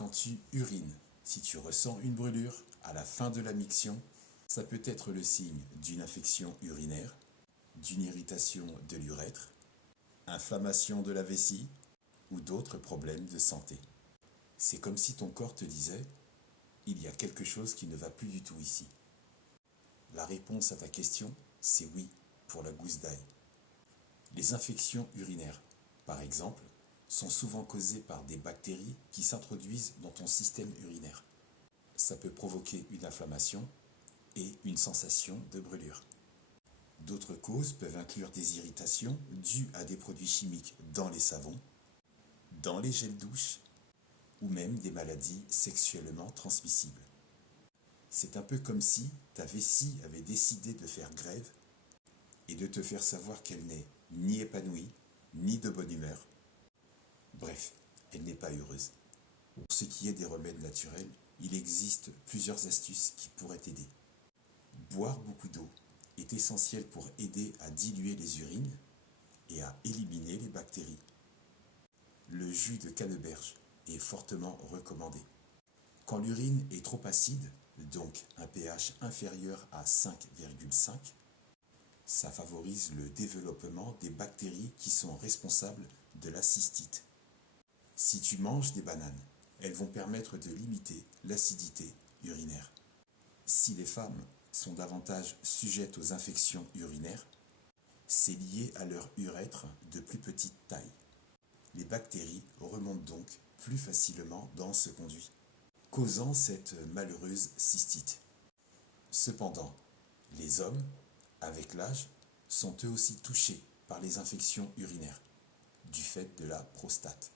Quand tu urines, si tu ressens une brûlure à la fin de la miction, ça peut être le signe d'une infection urinaire, d'une irritation de l'urètre, inflammation de la vessie ou d'autres problèmes de santé. C'est comme si ton corps te disait « il y a quelque chose qui ne va plus du tout ici ». La réponse à ta question, c'est oui pour la gousse d'ail. Les infections urinaires, par exemple, sont souvent causées par des bactéries qui s'introduisent dans ton système urinaire. Ça peut provoquer une inflammation et une sensation de brûlure. D'autres causes peuvent inclure des irritations dues à des produits chimiques dans les savons, dans les gels douche ou même des maladies sexuellement transmissibles. C'est un peu comme si ta vessie avait décidé de faire grève et de te faire savoir qu'elle n'est ni épanouie, ni de bonne humeur. Bref, elle n'est pas heureuse. Pour ce qui est des remèdes naturels, il existe plusieurs astuces qui pourraient t'aider. Boire beaucoup d'eau est essentiel pour aider à diluer les urines et à éliminer les bactéries. Le jus de canneberge est fortement recommandé. Quand l'urine est trop acide, donc un pH inférieur à 5,5, ça favorise le développement des bactéries qui sont responsables de la cystite. Si tu manges des bananes, elles vont permettre de limiter l'acidité urinaire. Si les femmes sont davantage sujettes aux infections urinaires, c'est lié à leur urètre de plus petite taille. Les bactéries remontent donc plus facilement dans ce conduit, causant cette malheureuse cystite. Cependant, les hommes, avec l'âge, sont eux aussi touchés par les infections urinaires, du fait de la prostate.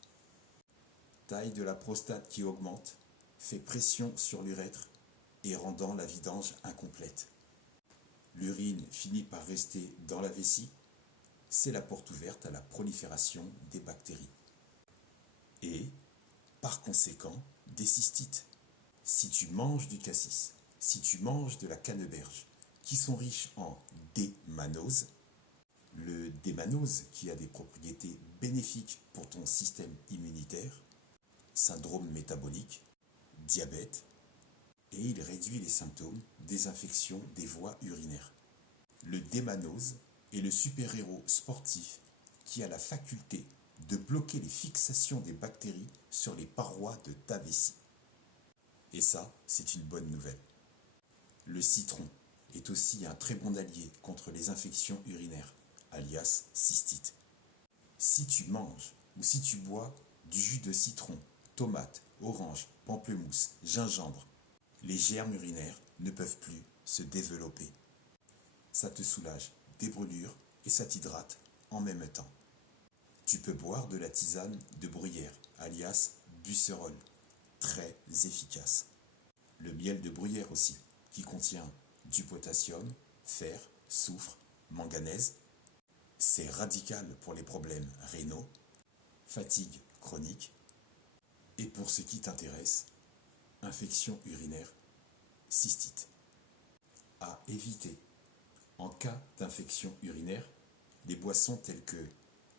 Taille de la prostate qui augmente, fait pression sur l'urètre et rendant la vidange incomplète. L'urine finit par rester dans la vessie, c'est la porte ouverte à la prolifération des bactéries. Et, par conséquent, des cystites. Si tu manges du cassis, si tu manges de la canneberge, qui sont riches en démannose, le démannose qui a des propriétés bénéfiques pour ton système immunitaire, syndrome métabolique, diabète, et il réduit les symptômes des infections des voies urinaires. Le démannose est le super-héros sportif qui a la faculté de bloquer les fixations des bactéries sur les parois de ta vessie. Et ça, c'est une bonne nouvelle. Le citron est aussi un très bon allié contre les infections urinaires, alias cystite. Si tu manges ou si tu bois du jus de citron, tomate, orange, pamplemousse, gingembre, les germes urinaires ne peuvent plus se développer. Ça te soulage des brûlures et ça t'hydrate en même temps. Tu peux boire de la tisane de bruyère, alias busserole, très efficace. Le miel de bruyère aussi, qui contient du potassium, fer, soufre, manganèse. C'est radical pour les problèmes rénaux, fatigue chronique et pour ce qui t'intéresse, infection urinaire, cystite. À éviter. En cas d'infection urinaire, les boissons telles que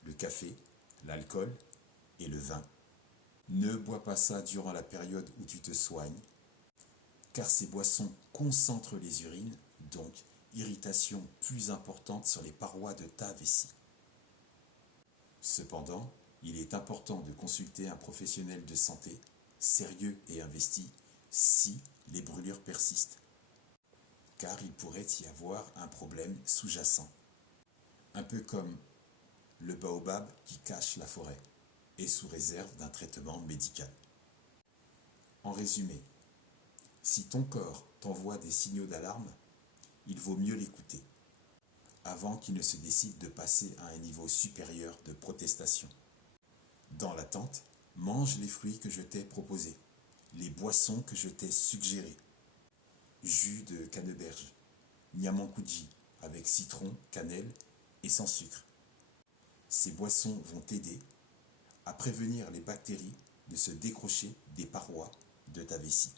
le café, l'alcool et le vin. Ne bois pas ça durant la période où tu te soignes, car ces boissons concentrent les urines, donc irritation plus importante sur les parois de ta vessie. Cependant, il est important de consulter un professionnel de santé, sérieux et investi, si les brûlures persistent, car il pourrait y avoir un problème sous-jacent. Un peu comme le baobab qui cache la forêt, et sous réserve d'un traitement médical. En résumé, si ton corps t'envoie des signaux d'alarme, il vaut mieux l'écouter, avant qu'il ne se décide de passer à un niveau supérieur de protestation. Dans l'attente, mange les fruits que je t'ai proposés, les boissons que je t'ai suggérées. Jus de canneberge, Niamankoudji avec citron, cannelle et sans sucre. Ces boissons vont t'aider à prévenir les bactéries de se décrocher des parois de ta vessie.